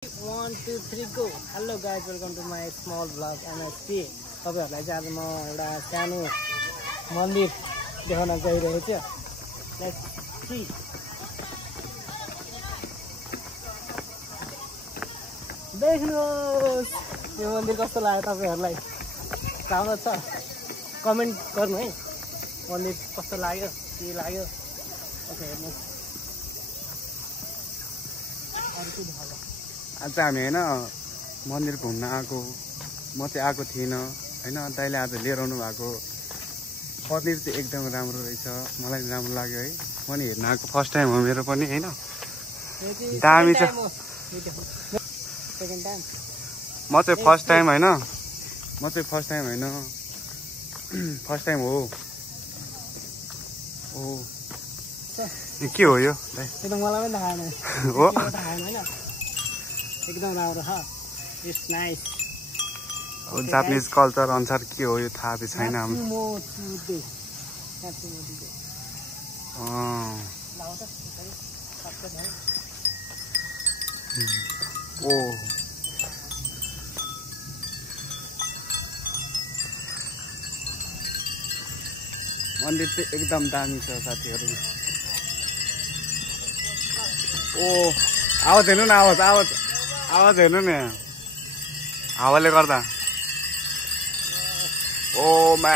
1 2 3 go. Hello guys, welcome to my small vlog MSP. तपाईहरुलाई चाहिँ आज म एउटा सानो मन्दिर देखाउन गइरहेको छु. Let's see. देख्नुहोस् यो मन्दिर कस्तो लाग्यो तपाईहरुलाई? राम्रो छ? कमेन्ट गर्नु है. मन्दिर कस्तो लाग्यो? के लाग्यो? ओके हेर्नु. अर्को देखाउ. आज हामी हैन मन्दिर घुम्न आएको म चाहिँ आएको थिइनँ हैन दाइले आज लिएर आउनु भएको मन्दिर चाहिँ एकदम राम्रो रहेछ मलाई राम्रो लाग्यो है म नि हेर्न आएको फर्स्ट टाइम हो मेरो पनि हैन दामी छ सेकेन्ड टाइम म चाहिँ फर्स्ट टाइम हैन फर्स्ट टाइम हो ओ यो के हो यो त्यो त मलाई पनि थाहा छैन हो हैन एकदम राम्रो छ इट्स नाइस जापानिज कल्चर अनुसार के हो यो थाहा पनि छैन ओ मन्दिर चाहिँ एकदम दामी छ साथीहरु ओ आवाज हेर्नु न आवाज हेर्नु न हावाले गर्दा ओ मा